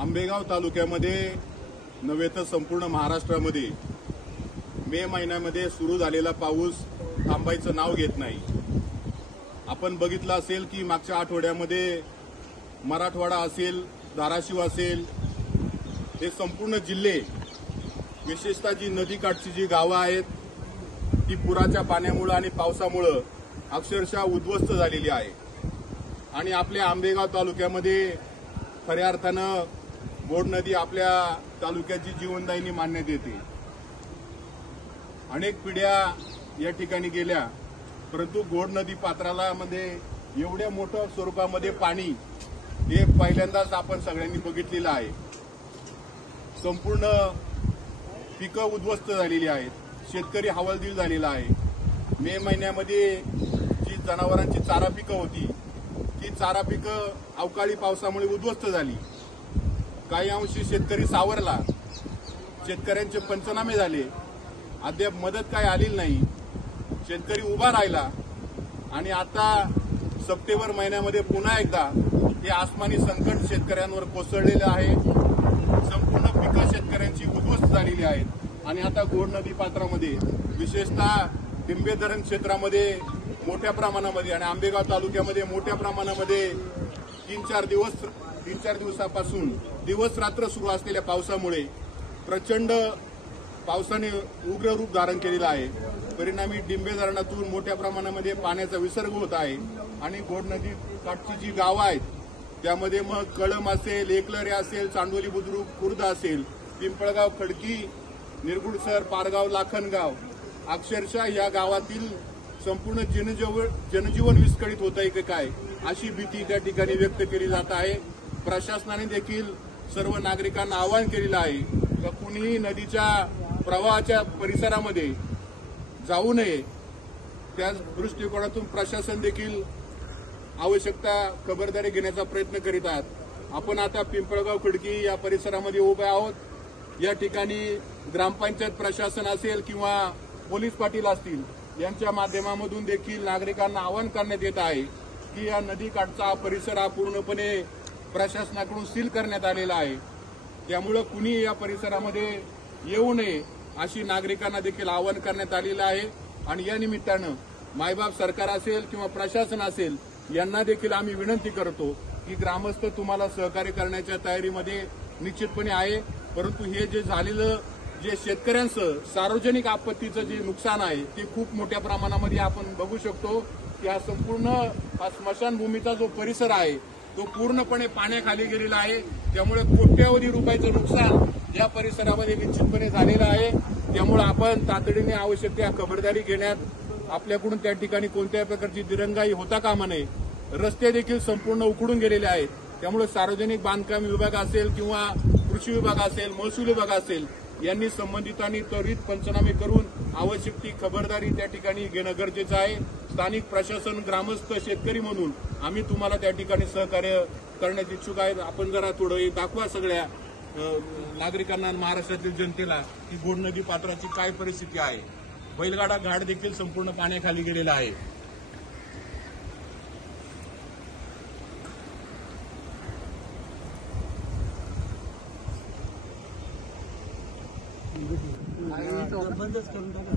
आंबेगाव तालुक्यामध्ये नव्हे तर संपूर्ण महाराष्ट्रामध्ये मे महिन्यामध्ये सुरू झालेला पाऊस थांबायचं नाव घेत नाही। आपण बघितलं असेल की मागच्या आठवड्यामध्ये मराठवाडा असेल, धाराशिव असेल, हे संपूर्ण जिल्हे, विशेषतः जी नदीकाठची जी गावं आहेत ती पुराच्या पाण्यामुळे आणि पावसामुळे अक्षरशः उद्ध्वस्त झालेली आहे। आणि आपल्या आंबेगाव तालुक्यामध्ये खऱ्या अर्थानं बोड नदी आपल्या तालुक्याची जीवनदायिनी मानण्यात येते। अनेक पिढ्या या ठिकाणी गेल्या, परंतु गोड नदी पात्राला मध्ये एवढ्या मोठ्या स्वरूपामध्ये पाणी हे पहिल्यांदाच आपण सगळ्यांनी बघितलेलं आहे। संपूर्ण पिकं उद्ध्वस्त झालेली आहेत, शेतकरी हवालदिल झालेला आहे। मे महिन्यामध्ये जी जनावरांची चारा पिकं होती ती चारा पिकं अवकाळी पावसामुळे उद्ध्वस्त झाली। काही अंशी शेतकरी सावरला, शेतकऱ्यांचे पंचनामे झाले, अद्याप मदत काय आलेली नाही, शेतकरी उभा राहिला। आणि आता सप्टेंबर महिन्यामध्ये पुन्हा एकदा हे आसमानी संकट शेतकऱ्यांवर कोसळलेलं आहे। संपूर्ण पिकं शेतकऱ्यांची उद्ध्वस्त झालेली आहेत। आणि आता गोड नदी पात्रामध्ये विशेषतः टिंबे धरण क्षेत्रामध्ये मोठ्या प्रमाणामध्ये आणि आंबेगाव तालुक्यामध्ये मोठ्या प्रमाणामध्ये तीन चार दिवसापासून दिवस रात्र सुरू असलेल्या पावसामुळे प्रचंड पावसाने उग्र रूप धारण केलेलं आहे। परिणामी टिंबे धरणातून मोठ्या प्रमाणामध्ये पाण्याचा विसर्ग होत आहे। आणि गोड नदी काठची जी गावं आहेत त्यामध्ये मग कळम असेल, एकलरे असेल, चांडोली बुद्रुक, खुर्द असेल, पिंपळगाव, खडकी, निरगुडसर, पारगाव, लाखनगाव, अक्षरशः या गावातील संपूर्ण जनजीवन विस्कळीत होत आहे की काय अशी भीती त्या ठिकाणी व्यक्त केली जात आहे। प्रशासनाने देखील सर्व नागरिकांना आवाहन केलेलं आहे की कुणीही नदीच्या प्रवाहाच्या परिसरामध्ये जाऊ नये। त्या दृष्टिकोनातून प्रशासन देखील आवश्यकता खबरदारी घेण्याचा प्रयत्न करीत आहेत। आपण आता पिंपळगाव, खडकी या परिसरामध्ये उभे आहोत। या ठिकाणी ग्रामपंचायत प्रशासन असेल किंवा पोलीस पाटील असतील यांच्या माध्यमामधून देखील नागरिकांना आवाहन करण्यात येत आहे की या नदीकाठचा परिसर हा पूर्णपणे प्रशासनाकडून सील करण्यात आलेला आहे। त्यामुळे कुणी या परिसरामध्ये येऊ नये अशी नागरिकांना देखील आवाहन करण्यात आलेलं आहे। आणि या निमित्तानं मायबाप सरकार असेल किंवा प्रशासन असेल यांना देखील आम्ही विनंती करतो की ग्रामस्थ तुम्हाला सहकार्य करण्याच्या तयारीमध्ये निश्चितपणे आहे। परंतु हे जे झालेलं जे शेतकऱ्यांचं सार्वजनिक आपत्तीचं जे नुकसान आहे ते खूप मोठ्या प्रमाणामध्ये आपण बघू शकतो की हा संपूर्ण हा स्मशानभूमीचा जो परिसर आहे तो पूर्णपणे पाण्याखाली गेलेला आहे। त्यामुळे कोट्यवधी रुपयाचं नुकसान या परिसरामध्ये निश्चितपणे झालेलं आहे। त्यामुळे आपण तातडीने आवश्यक त्या खबरदारी घेण्यात आपल्याकडून त्या ठिकाणी कोणत्याही प्रकारची दिरंगाई होता कामा नये। रस्ते देखील संपूर्ण उखडून गेलेले आहेत। त्यामुळे सार्वजनिक बांधकाम विभाग असेल किंवा कृषी विभाग असेल, महसूल विभाग असेल यांनी संबंधितांनी त्वरित पंचनामे करून आवश्यक ती खबरदारी त्या ठिकाणी घेणं गरजेचं आहे। स्थानिक प्रशासन, ग्रामस्थ, शेतकरी म्हणून आम्ही तुम्हाला त्या ठिकाणी सहकार्य करण्यास इच्छुक आहेत। आपण जरा थोडं दाखवा सगळ्या नागरिकांना, महाराष्ट्रातील जनतेला की गोड नदी पात्राची काय परिस्थिती आहे। बैलगाडा घाट देखील संपूर्ण पाण्याखाली गेलेला आहे। बंदच करून टाका।